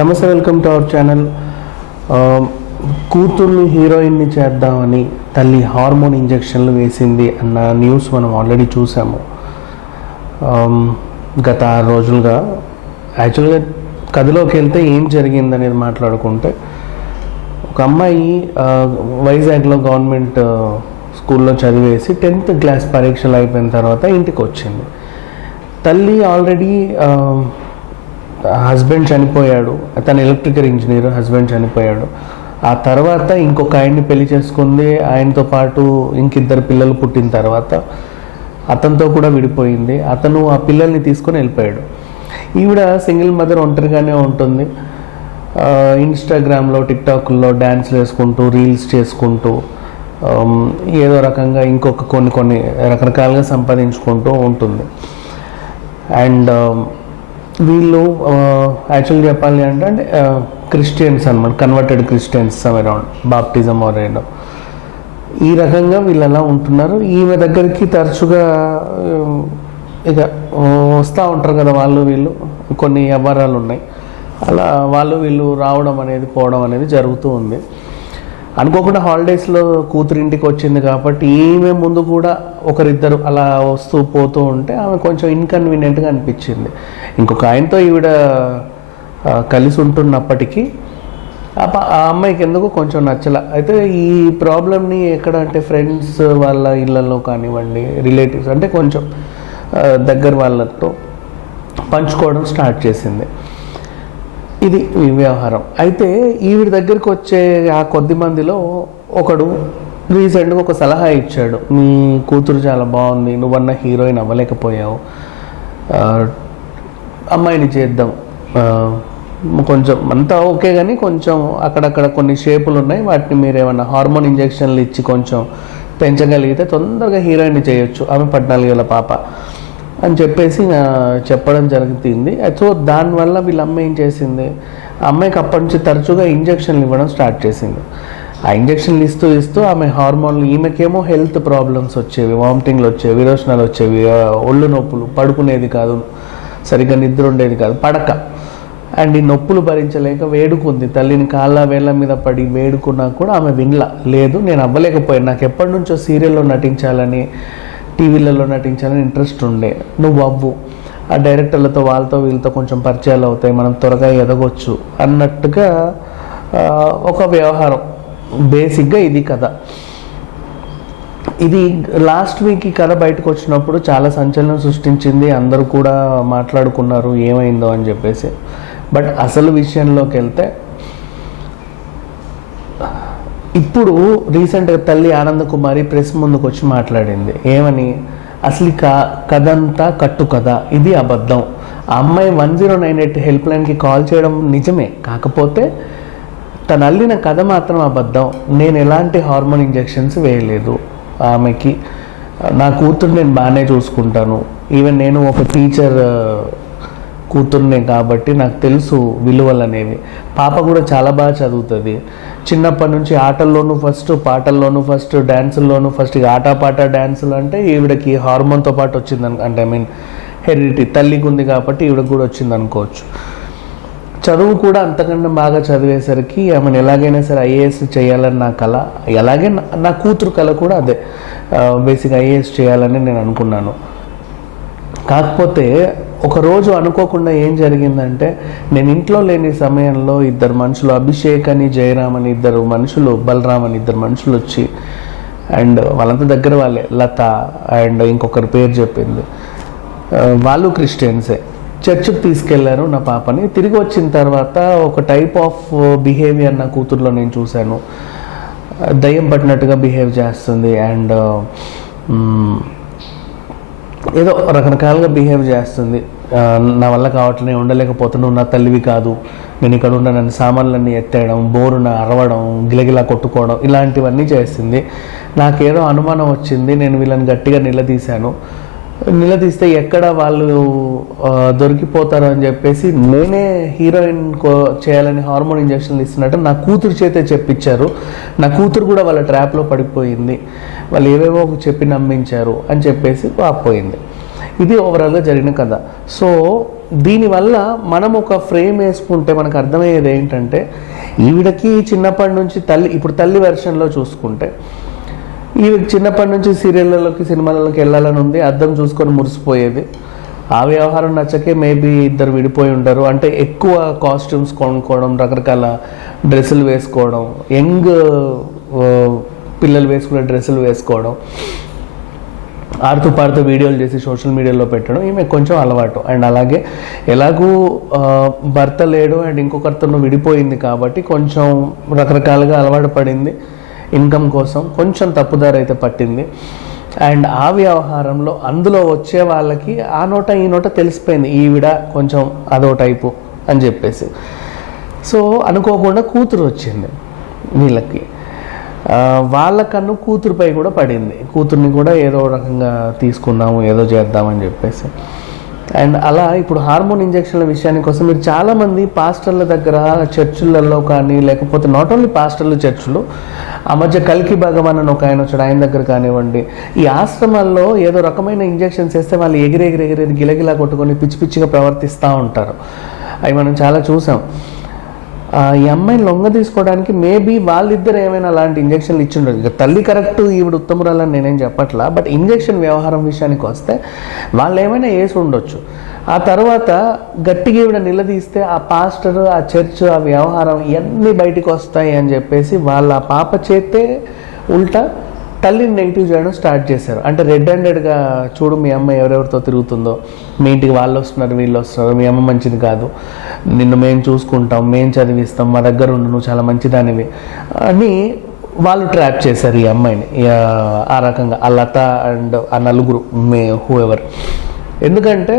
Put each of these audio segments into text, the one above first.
నమస్తే, welcome to our channel. కూతుర్ని హీరోయిన్ని చేద్దామని తల్లి హార్మోన్ ఇంజెక్షన్లు వేసింది అన్న న్యూస్ మనం ఆల్రెడీ చూసాము. గత 6 రోజులుగా యాక్చువల్గా కథలోకి వెళ్తే ఏం జరిగిందనేది మాట్లాడుకుంటే, ఒక అమ్మాయి వైజాగ్లో గవర్నమెంట్ స్కూల్లో చదివేసి 10th క్లాస్ పరీక్షలు అయిపోయిన తర్వాత ఇంటికి వచ్చింది. తల్లి ఆల్రెడీ హస్బెండ్ చనిపోయాడు, తను ఎలక్ట్రికల్ ఇంజనీర్, హస్బెండ్ చనిపోయాడు. ఆ తర్వాత ఇంకొక ఆయన్ని పెళ్లి చేసుకుంది. ఆయనతో పాటు ఇంకిద్దరు పిల్లలు పుట్టిన తర్వాత అతనితో కూడా విడిపోయింది. అతను ఆ పిల్లల్ని తీసుకొని వెళ్ళిపోయాడు. ఈవిడ సింగిల్ మదర్, ఒంటరిగానే ఉంటుంది. ఇన్స్టాగ్రామ్లో, టిక్టాక్లో డ్యాన్స్లు వేసుకుంటూ, రీల్స్ చేసుకుంటూ, ఏదో రకంగా ఇంకొక కొన్ని రకరకాలుగా సంపాదించుకుంటూ ఉంటుంది. అండ్ వీళ్ళు యాక్చువల్గా చెప్పాలి అంటే క్రిస్టియన్స్ అనమాట, converted Christians, around baptism or ఈ రకంగా వీళ్ళు ఎలా ఉంటున్నారు. ఈమె దగ్గరికి తరచుగా ఇక వస్తూ ఉంటారు కదా వాళ్ళు వీళ్ళు, కొన్ని వ్యవహారాలు ఉన్నాయి. అలా వాళ్ళు వీళ్ళు రావడం అనేది, పోవడం అనేది జరుగుతూ ఉంది. అనుకోకుండా హాలిడేస్లో కూతురింటికి వచ్చింది కాబట్టి ఈమె ముందు కూడా ఒకరిద్దరు అలా వస్తూ పోతూ ఉంటే ఆమె కొంచెం ఇన్కన్వీనియంట్గా అనిపించింది. ఇంకొక ఆయనతో ఈవిడ కలిసి ఉంటున్నప్పటికీ ఆ అమ్మాయికి ఎందుకు కొంచెం నచ్చల. అయితే ఈ ప్రాబ్లమ్ని ఎక్కడ అంటే ఫ్రెండ్స్ వాళ్ళ ఇళ్ళల్లో కానివ్వండి, రిలేటివ్స్ అంటే కొంచెం దగ్గర వాళ్ళతో పంచుకోవడం స్టార్ట్ చేసింది. ఇది ఈ వ్యవహారం. అయితే ఈవిడ దగ్గరికి వచ్చే ఆ కొద్ది మందిలో ఒకడు రీసెంట్గా ఒక సలహా ఇచ్చాడు. నీ కూతురు చాలా బాగుంది, నువ్వన్న హీరోయిన్ అవ్వలేకపోయావు, అమ్మాయిని చేద్దాం, కొంచెం అంతా ఓకే కానీ కొంచెం అక్కడక్కడ కొన్ని షేపులు ఉన్నాయి, వాటిని మీరు ఏమన్నా హార్మోన్ ఇంజెక్షన్లు ఇచ్చి కొంచెం పెంచగలిగితే తొందరగా హీరోయిన్ చేయొచ్చు, ఆమె 14 ఏళ్ళ పాప అని చెప్పేసి చెప్పడం జరుగుతుంది. సో దానివల్ల వీళ్ళ అమ్మాయి ఏం చేసింది, ఆ అమ్మాయికి అప్పటి నుంచి తరచుగా ఇంజక్షన్లు ఇవ్వడం స్టార్ట్ చేసింది. ఆ ఇంజక్షన్లు ఇస్తూ ఆమె హార్మోన్లు, ఈమెకేమో హెల్త్ ప్రాబ్లమ్స్ వచ్చేవి, వామిటింగ్లు వచ్చేవి, విరోచనాలు వచ్చేవి, ఒళ్ళు నొప్పులు, పడుకునేది కాదు, సరిగ్గా నిద్ర ఉండేది కాదు, పడక. అండ్ ఈ నొప్పులు భరించలేక వేడుకుంది. తల్లిని కాళ్ళ వేళ్ళ మీద పడి వేడుకున్నా కూడా ఆమె వినలా. లేదు, నేను అవ్వలేకపోయాను, నాకు ఎప్పటి నుంచో సీరియల్లో నటించాలని, టీవీలలో నటించాలని ఇంట్రెస్ట్ ఉండే, నువ్వు అవ్వు, ఆ డైరెక్టర్లతో వాళ్ళతో వీళ్ళతో కొంచెం పరిచయాలు అవుతాయి, మనం త్వరగా ఎదగొచ్చు అన్నట్టుగా ఒక వ్యవహారం. బేసిక్గా ఇది కథ. ఇది లాస్ట్ వీక్ ఈ కథ బయటకు వచ్చినప్పుడు చాలా సంచలనం సృష్టించింది. అందరూ కూడా మాట్లాడుకున్నారు ఏమైందో అని చెప్పేసి. బట్ అసలు విషయంలోకి వెళ్తే, ఇప్పుడు రీసెంట్గా తల్లి ఆనందకుమారి ప్రెస్ ముందుకు వచ్చి మాట్లాడింది. ఏమని, అసలు కథ అంతా కట్టు కథ, ఇది అబద్ధం. ఆ అమ్మాయి 1098 హెల్ప్ లైన్కి కాల్ చేయడం నిజమే, కాకపోతే తను అల్లిన కథ మాత్రం అబద్ధం. నేను ఎలాంటి హార్మోన్ ఇంజెక్షన్స్ వేయలేదు ఆమెకి, నా కూతురు నేను బాగానే చూసుకుంటాను, ఈవెన్ నేను ఒక టీచర్ కూతుర్నే కాబట్టి నాకు తెలుసు విలువలు అనేవి. పాప కూడా చాలా బాగా చదువుతుంది, చిన్నప్పటి నుంచి ఆటల్లోనూ ఫస్ట్, పాటల్లోనూ ఫస్ట్, డ్యాన్సుల్లోనూ ఫస్ట్. ఇక ఆటపాట డ్యాన్సులు అంటే ఈవిడకి హార్మోన్తో పాటు వచ్చిందని, అంటే హెరిడిటీ తల్లికి ఉంది కాబట్టి ఈవిడకి కూడా వచ్చింది అనుకోవచ్చు. చదువు కూడా అంతకన్నా బాగా చదివేసరికి ఆమెను ఎలాగైనా సరే ఐఏఎస్ చేయాలని నా కళ, అలాగే నా కూతురు కళ కూడా అదే, బేసిక్ ఐఏఎస్ చేయాలని నేను అనుకున్నాను. కాకపోతే ఒకరోజు అనుకోకుండా ఏం జరిగిందంటే, నేను ఇంట్లో లేని సమయంలో ఇద్దరు మనుషులు, అభిషేక్ అని జయరామ్ అని ఇద్దరు మనుషులు, బలరామ్ అని ఇద్దరు మనుషులు వచ్చి, అండ్ వాళ్ళంతా దగ్గర వాళ్ళే, లత అండ్ ఇంకొకరి పేరు చెప్పింది, వాళ్ళు క్రిస్టియన్సే, చర్చికి తీసుకెళ్లారు నా పాపని. తిరిగి వచ్చిన తర్వాత ఒక టైప్ ఆఫ్ బిహేవియర్ నా కూతుర్లో నేను చూశాను. దయ్యం పట్టినట్టుగా బిహేవ్ చేస్తుంది, అండ్ ఏదో రకరకాలుగా బిహేవ్ చేస్తుంది. నా వల్ల కావట్లే, ఉండలేకపోతున్నావు, నా తల్లివి కాదు, నేను ఇక్కడ ఉన్న నన్ను సామాన్లన్నీ ఎత్తేయడం, బోరున అరవడం, గిలగిలా కొట్టుకోవడం, ఇలాంటివన్నీ చేస్తుంది. నాకేదో అనుమానం వచ్చింది, నేను వీళ్ళని గట్టిగా నిలదీస్తే ఎక్కడ వాళ్ళు దొరికిపోతారు అని చెప్పేసి నేనే హీరోయిన్ చేయాలని హార్మోన్ ఇంజక్షన్లు ఇస్తున్నట్టు నా కూతురు చేతే చెప్పించారు. నా కూతురు కూడా వాళ్ళ ట్రాప్లో పడిపోయింది, వాళ్ళు ఏవేవో చెప్పి నమ్మించారు అని చెప్పేసి పోయింది. ఇది ఓవరాల్గా జరిగిన కథ. సో దీనివల్ల మనం ఒక ఫ్రేమ్ వేసుకుంటే మనకు అర్థమయ్యేది ఏంటంటే, ఈవిడకి చిన్నప్పటి నుంచి ఇప్పుడు తల్లి వెర్షన్లో చూసుకుంటే ఈవిడ చిన్నప్పటి నుంచి సీరియళ్ళలోకి సినిమాలలోకి వెళ్ళాలని ఉంది, అద్దం చూసుకొని మురిసిపోయేది. ఆ వ్యవహారం నచ్చకే మేబీ ఇద్దరు విడిపోయి ఉంటారు. అంటే ఎక్కువ కాస్ట్యూమ్స్ కొనుక్కోవడం, రకరకాల డ్రెస్సులు వేసుకోవడం, యంగ్ పిల్లలు వేసుకునే డ్రెస్సులు వేసుకోవడం, ఆడుతూ పాడుతూ వీడియోలు చేసి సోషల్ మీడియాలో పెట్టడం ఈమె కొంచెం అలవాటు. అండ్ అలాగే ఎలాగూ భర్త లేడు అండ్ ఇంకొకరితో విడిపోయింది కాబట్టి కొంచెం రకరకాలుగా అలవాటు పడింది. ఇన్కమ్ కోసం కొంచెం తప్పుదారి అయితే పట్టింది. అండ్ ఆ వ్యవహారంలో అందులో వచ్చే వాళ్ళకి ఆ నోట ఈ నోట తెలిసిపోయింది ఈవిడ కొంచెం అదో టైపు అని చెప్పేసి. సో అనుకోకుండా కూతురు వచ్చింది వీళ్ళకి. వాళ్ళ కన్ను కూతురుపై కూడా పడింది. కూతుర్ని కూడా ఏదో రకంగా తీసుకుందాము, ఏదో చేద్దామని చెప్పేసి. అండ్ అలా ఇప్పుడు హార్మోన్ ఇంజక్షన్ల విషయానికి వస్తే, మీరు చాలామంది పాస్టర్ల దగ్గర, చర్చిలలో కానీ, లేకపోతే నాట్ ఓన్లీ పాస్టర్లు, చర్చిలు, ఆ మధ్య కల్కి భగవాన్ అని ఒక ఆయన వచ్చాడు, ఆయన దగ్గర కానివ్వండి, ఈ ఆశ్రమాల్లో ఏదో రకమైన ఇంజక్షన్స్ వేస్తే వాళ్ళు ఎగిరేది గిలగిలా కొట్టుకొని పిచ్చి పిచ్చిగా ప్రవర్తిస్తూ ఉంటారు. అవి మనం చాలా చూసాం. ఈ అమ్మాయిని లొంగ తీసుకోవడానికి మేబీ వాళ్ళిద్దరు ఏమైనా అలాంటి ఇంజక్షన్లు ఇచ్చిండదు. ఇక తల్లి కరెక్ట్, ఈవిడ ఉత్తమురాలని నేనేం చెప్పట్లా, బట్ ఇంజక్షన్ వ్యవహారం విషయానికి వస్తే వాళ్ళు ఏమైనా వేసి ఉండొచ్చు. ఆ తర్వాత గట్టిగా ఈవిడ నిలదీస్తే ఆ పాస్టర్, ఆ చర్చ్, ఆ వ్యవహారం ఇవన్నీ బయటికి వస్తాయి అని చెప్పేసి వాళ్ళ పాప చేతే ఉల్టా తల్లిని నెగిటివ్ చేయడం స్టార్ట్ చేశారు. అంటే రెడ్ హ్యాండెడ్గా, చూడు మీ అమ్మ ఎవరెవరితో తిరుగుతుందో, మీ ఇంటికి వాళ్ళు వస్తున్నారు, వీళ్ళు వస్తున్నారు, మీ అమ్మ మంచిది కాదు, నిన్ను మేము చూసుకుంటాం, మేము చదివిస్తాం, మా దగ్గర ఉండు, నువ్వు చాలా మంచిదానివి అని వాళ్ళు ట్రాప్ చేశారు ఈ అమ్మాయిని. ఆ రకంగా ఆ లత అండ్ ఆ నలుగురు హూఎవర్. ఎందుకంటే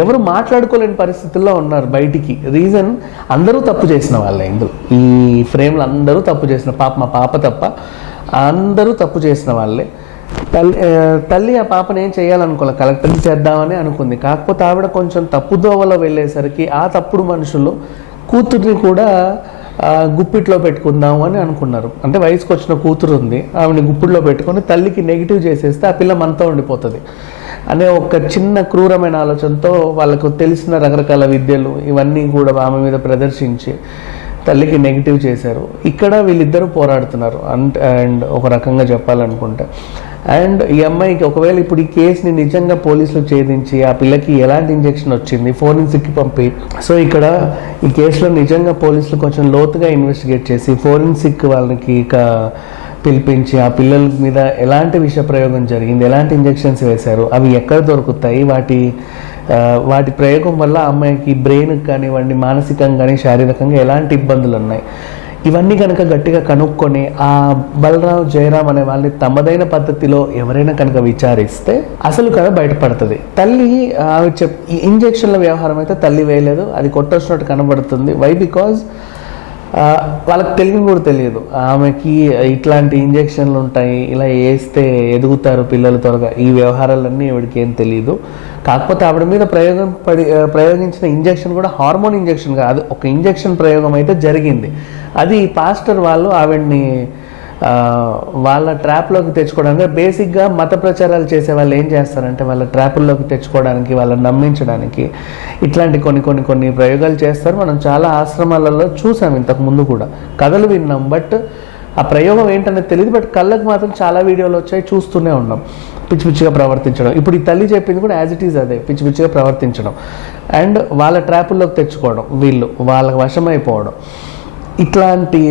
ఎవరు మాట్లాడుకోలేని పరిస్థితుల్లో ఉన్నారు బయటికి. రీజన్ అందరూ తప్పు చేసిన వాళ్ళే ఇందులో, ఈ ఫ్రేమ్లో అందరూ తప్పు చేసిన, మా పాప తప్ప అందరూ తప్పు చేసిన వాళ్ళే. తల్లి ఆ పాపను ఏం చేయాలనుకోలే, కలెక్టర్కి చేద్దామని అనుకుంది. కాకపోతే ఆవిడ కొంచెం తప్పుదోవలో వెళ్ళేసరికి ఆ తప్పుడు మనుషులు కూతుర్ని కూడా గుప్పిట్లో పెట్టుకుందాము అని అనుకున్నారు. అంటే వయసుకు వచ్చిన కూతురు ఉంది, ఆవిడని గుప్పిట్లో పెట్టుకొని తల్లికి నెగిటివ్ చేసేస్తే ఆ పిల్ల మనతో ఉండిపోతుంది అనే ఒక చిన్న క్రూరమైన ఆలోచనతో వాళ్ళకు తెలిసిన రకరకాల విద్యలు ఇవన్నీ కూడా ఆమె మీద ప్రదర్శించి తల్లికి నెగిటివ్ చేశారు. ఇక్కడ వీళ్ళిద్దరూ పోరాడుతున్నారు అండ్ ఒక రకంగా చెప్పాలనుకుంటే. అండ్ ఈ అమ్మాయికి ఒకవేళ ఇప్పుడు ఈ కేసుని నిజంగా పోలీసులకు ఛేదించి ఆ పిల్లకి ఎలాంటి ఇంజెక్షన్ వచ్చింది ఫోరెన్సిక్కి పంపి, సో ఇక్కడ ఈ కేసులో నిజంగా పోలీసులు కొంచెం లోతుగా ఇన్వెస్టిగేట్ చేసి ఫోరెన్సిక్ వాళ్ళకి పిలిపించి ఆ పిల్లల మీద ఎలాంటి విష ప్రయోగం జరిగింది, ఎలాంటి ఇంజెక్షన్స్ వేశారు, అవి ఎక్కడ దొరుకుతాయి, వాటి ప్రయోగం వల్ల అమ్మాయికి బ్రెయిన్కి కానివ్వండి, మానసికంగా కానీ శారీరకంగా ఎలాంటి ఇబ్బందులు ఉన్నాయి, ఇవన్నీ కనుక గట్టిగా కనుక్కొని ఆ బలరాం, జయరాం అనే వాళ్ళని తమదైన పద్ధతిలో ఎవరైనా కనుక విచారిస్తే అసలు కదా బయటపడుతుంది. తల్లి ఈ ఇంజెక్షన్ల వ్యవహారం అయితే తల్లి వేయలేదు, అది కొట్టొచ్చినట్టు కనబడుతుంది. వై? బికాజ్ వాళ్ళకి తెలియని కూడా తెలియదు ఆమెకి ఇట్లాంటి ఇంజెక్షన్లు ఉంటాయి, ఇలా వేస్తే ఎదుగుతారు పిల్లలు త్వరగా, ఈ వ్యవహారాలన్నీ ఆవిడకి ఏం తెలియదు. కాకపోతే ఆవిడ మీద ప్రయోగించిన ఇంజెక్షన్ కూడా హార్మోన్ ఇంజెక్షన్ కాదు, ఒక ఇంజెక్షన్ ప్రయోగం అయితే జరిగింది. అది పాస్టర్ వాళ్ళు ఆవిడ్ని వాళ్ళ ట్రాప్లోకి తెచ్చుకోవడానికి, బేసిక్గా మత ప్రచారాలు చేసే వాళ్ళు ఏం చేస్తారంటే వాళ్ళ ట్రాపుల్లోకి తెచ్చుకోవడానికి, వాళ్ళని నమ్మించడానికి ఇట్లాంటి కొన్ని ప్రయోగాలు చేస్తారు. మనం చాలా ఆశ్రమాలలో చూసాం, ఇంతకు ముందు కూడా కథలు విన్నాం, బట్ ఆ ప్రయోగం ఏంటనేది తెలియదు. బట్ కళ్ళకు మాత్రం చాలా వీడియోలు వచ్చాయి, చూస్తూనే ఉన్నాం. పిచ్చి పిచ్చిగా ప్రవర్తించడం, ఇప్పుడు ఈ తల్లి చెప్పింది కూడా యాజ్ ఇట్ ఈజ్ అదే, పిచ్చి పిచ్చిగా ప్రవర్తించడం అండ్ వాళ్ళ ట్రాపుల్లోకి తెచ్చుకోవడం, వీళ్ళు వాళ్ళకి వశమైపోవడం, ఇట్లాంటి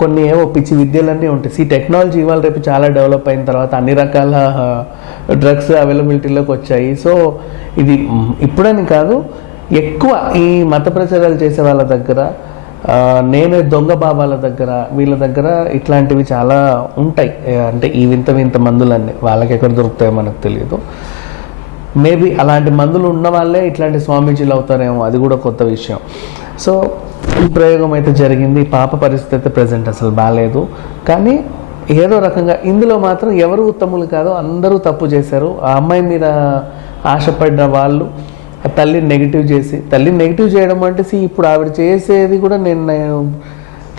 కొన్ని ఏవో పిచ్చి విద్యలన్నీ ఉంటాయి. టెక్నాలజీ ఇవాళ రేపు చాలా డెవలప్ అయిన తర్వాత అన్ని రకాల డ్రగ్స్ అవైలబిలిటీలోకి వచ్చాయి. సో ఇది ఇప్పుడని కాదు, ఎక్కువ ఈ మత ప్రచారాలు చేసే వాళ్ళ దగ్గర, నేనే దొంగ బాబాల దగ్గర, వీళ్ళ దగ్గర ఇట్లాంటివి చాలా ఉంటాయి. అంటే ఈ వింత మందులన్నీ వాళ్ళకి ఎక్కడ దొరుకుతాయో మనకు తెలియదు. మేబీ అలాంటి మందులు ఉన్న వాళ్ళే ఇట్లాంటి స్వామీజీలు అవుతారేమో, అది కూడా కొత్త విషయం. సో ఈ ప్రయోగం అయితే జరిగింది. పాప పరిస్థితి అయితే ప్రజెంట్ అసలు బాగాలేదు. కానీ ఏదో రకంగా ఇందులో మాత్రం ఎవరు ఉత్తములు కాదు, అందరూ తప్పు చేశారు. ఆ అమ్మాయి మీద ఆశపడ్డ వాళ్ళు తల్లిని నెగిటివ్ చేసి, తల్లిని నెగిటివ్ చేయడం అంటే ఇప్పుడు ఆవిడ చేసేది కూడా నేను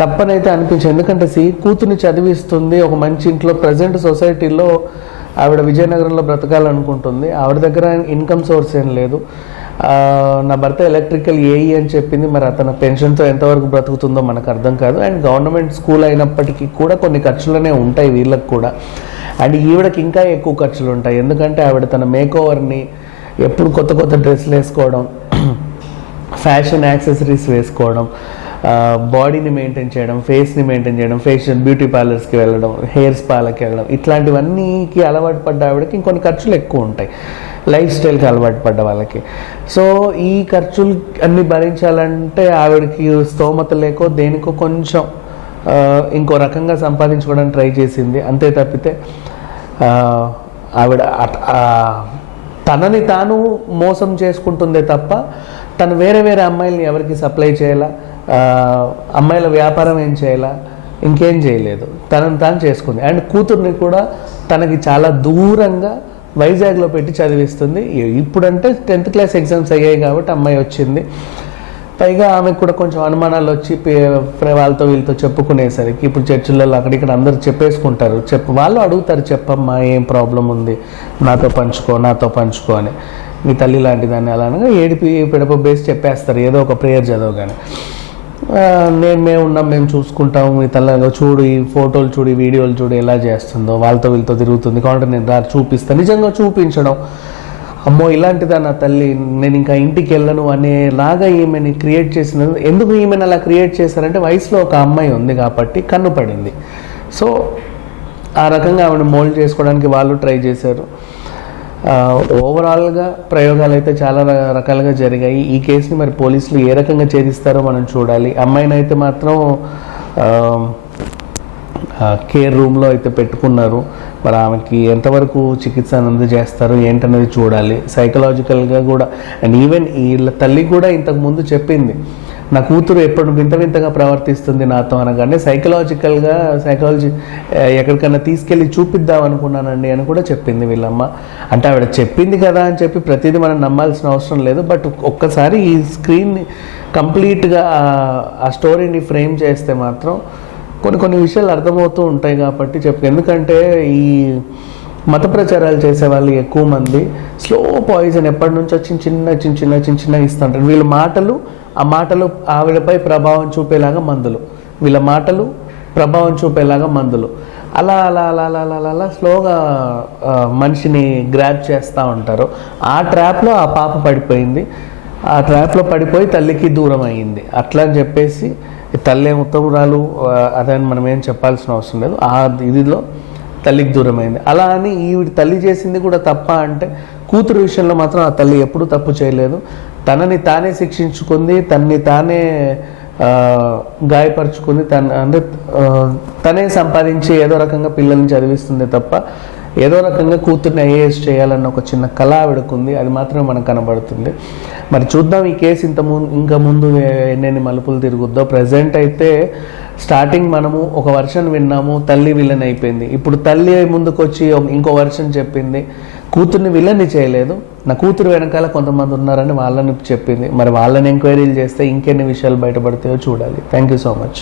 తప్పనైతే అనిపించింది. ఎందుకంటే కూతుర్ని చదివిస్తుంది, ఒక మంచి ఇంట్లో, ప్రజెంట్ సొసైటీలో ఆవిడ విజయనగరంలో బ్రతకాలనుకుంటుంది. ఆవిడ దగ్గర ఇన్కమ్ సోర్స్ ఏం లేదు. నా భర్త ఎలక్ట్రికల్ ఏఈ అని చెప్పింది. మరి అతను పెన్షన్తో ఎంతవరకు బ్రతుకుతుందో మనకు అర్థం కాదు. అండ్ గవర్నమెంట్ స్కూల్ అయినప్పటికీ కూడా కొన్ని ఖర్చులనే ఉంటాయి వీళ్ళకి కూడా. అండ్ ఈవిడకి ఇంకా ఎక్కువ ఖర్చులు ఉంటాయి. ఎందుకంటే ఆవిడ తన మేకోవర్ని ఎప్పుడు కొత్త కొత్త డ్రెస్సులు వేసుకోవడం, ఫ్యాషన్ యాక్సెసరీస్ వేసుకోవడం, బాడీని మెయింటైన్ చేయడం, ఫేస్ని మెయింటైన్ చేయడం, ఫేషియల్ బ్యూటీ పార్లర్స్కి వెళ్ళడం, హెయిర్ స్పాలకి వెళ్ళడం, ఇట్లాంటివన్నీకి అలవాటు పడ్డ ఆవిడకి ఇంకొన్ని ఖర్చులు ఎక్కువ ఉంటాయి లైఫ్ స్టైల్కి అలవాటు పడ్డ వాళ్ళకి. సో ఈ ఖర్చులు అన్నీ భరించాలంటే ఆవిడకి స్తోమత లేకో దేనికో కొంచెం ఇంకో రకంగా సంపాదించుకోవడానికి ట్రై చేసింది. అంతే తప్పితే ఆవిడ తనని తాను మోసం చేసుకుంటుందే తప్ప తను వేరే వేరే అమ్మాయిల్ని ఎవరికి సప్లై చేయాలా, అమ్మాయిల వ్యాపారం ఏం చేయాలా, ఇంకేం చేయలేదు. తనని తాను చేసుకుంది. అండ్ కూతుర్ని కూడా తనకి చాలా దూరంగా వైజాగ్లో పెట్టి చదివిస్తుంది. ఇప్పుడంటే 10th క్లాస్ ఎగ్జామ్స్ అయ్యాయి కాబట్టి అమ్మాయి వచ్చింది. పైగా ఆమెకు కూడా కొంచెం అనుమానాలు వచ్చి వాళ్ళతో వీళ్ళతో చెప్పుకునేసరికి ఇప్పుడు చర్చిలలో అక్కడిక్కడ అందరూ చెప్పేసుకుంటారు. వాళ్ళు అడుగుతారు, చెప్పమ్మా ఏం ప్రాబ్లం ఉంది, నాతో పంచుకో అని. మీ తల్లి లాంటిదాన్ని అలానగా ఏడిపి పిడప బేసి చెప్పేస్తారు ఏదో ఒక ప్రేయర్ చదవగానే. మేము చూసుకుంటాము, మీ తల్లి చూడు, ఈ ఫోటోలు చూడు, ఈ వీడియోలు చూడు ఎలా చేస్తుందో, వాళ్ళతో వీళ్ళతో తిరుగుతుంది కాబట్టి నేను చూపిస్తాను. నిజంగా చూపించడం, అమ్మో ఇలాంటిదా నా తల్లి, నేను ఇంకా ఇంటికి వెళ్ళను అనేలాగా ఈమెని క్రియేట్ చేసినది. ఎందుకు ఈమెను అలా క్రియేట్ చేశారంటే వయసులో ఒక అమ్మాయి ఉంది కాబట్టి కన్ను పడింది. సో ఆ రకంగా ఆవిడ మోల్డ్ చేసుకోవడానికి వాళ్ళు ట్రై చేశారు. ఓవరాల్గా ప్రయోగాలు అయితే చాలా రకాలుగా జరిగాయి. ఈ కేసుని మరి పోలీసులు ఏ రకంగా ఛేదిస్తారో మనం చూడాలి. అమ్మాయిని అయితే మాత్రం కేర్ రూమ్లో అయితే పెట్టుకున్నారు. మరి ఆమెకి ఎంతవరకు చికిత్స అందజేస్తారు ఏంటనేది చూడాలి. సైకలాజికల్గా కూడా. అండ్ ఈవెన్ వీళ్ళ తల్లి కూడా ఇంతకుముందు చెప్పింది, నా కూతురు ఎప్పుడు వింతగా ప్రవర్తిస్తుంది నాతో అనగానే సైకలాజీ ఎక్కడికన్నా తీసుకెళ్ళి చూపిద్దాం అనుకున్నానండి అని కూడా చెప్పింది వీళ్ళమ్మ. అంటే ఆవిడ చెప్పింది కదా అని చెప్పి ప్రతిదీ మనం నమ్మాల్సిన అవసరం లేదు. బట్ ఒక్కసారి ఈ స్క్రీన్ని కంప్లీట్గా ఆ స్టోరీని ఫ్రేమ్ చేస్తే మాత్రం కొన్ని విషయాలు అర్థమవుతూ ఉంటాయి కాబట్టి ఎందుకంటే ఈ మత ప్రచారాలు చేసే వాళ్ళు ఎక్కువ మంది స్లో పాయిజన్ ఎప్పటి నుంచో చిన్న ఇస్తుంటారు. వీళ్ళ మాటలు, ఆ మాటలు ఆవిడపై ప్రభావం చూపేలాగా మందులు, వీళ్ళ మాటలు ప్రభావం చూపేలాగా మందులు, అలా అలా అలా అలా అలా అలా స్లోగా మనిషిని గ్రాప్ చేస్తూ ఉంటారు. ఆ ట్రాప్లో ఆ పాప పడిపోయింది. ఆ ట్రాప్లో పడిపోయి తల్లికి దూరం అయ్యింది. అట్లా అని చెప్పేసి తల్లి ఉత్తమురాలు అదని మనం ఏం చెప్పాల్సిన అవసరం లేదు. ఆ ఇదిలో తల్లికి దూరమైంది. అలా అని ఈవిడ తల్లి చేసింది కూడా తప్ప అంటే కూతురు విషయంలో మాత్రం ఆ తల్లి ఎప్పుడూ తప్పు చేయలేదు. తనని తానే శిక్షించుకుంది, తనని తానే గాయపరుచుకుంది, తనే సంపాదించి ఏదో రకంగా పిల్లల్ని చదివిస్తుంది తప్ప ఏదో రకంగా కూతుర్ని ఐఏఎస్ చేయాలన్న ఒక చిన్న కళ ఆవిడకుంది. అది మాత్రమే మనకు కనబడుతుంది. మరి చూద్దాం ఈ కేసు ఇంకా ముందు ఎన్నెన్ని మలుపులు తిరుగుద్దో. ప్రజెంట్ అయితే స్టార్టింగ్ మనము ఒక వర్షన్ విన్నాము, తల్లి విలన్ అయిపోయింది. ఇప్పుడు తల్లి ముందుకు వచ్చి ఇంకో వర్షన్ చెప్పింది, కూతుర్ని విలన్ని చేయలేదు, నా కూతురు వెనకాల కొంతమంది ఉన్నారని వాళ్ళని చెప్పింది. మరి వాళ్ళని ఎంక్వైరీలు చేస్తే ఇంకెన్ని విషయాలు బయటపడతాయో చూడాలి. Thank you so much.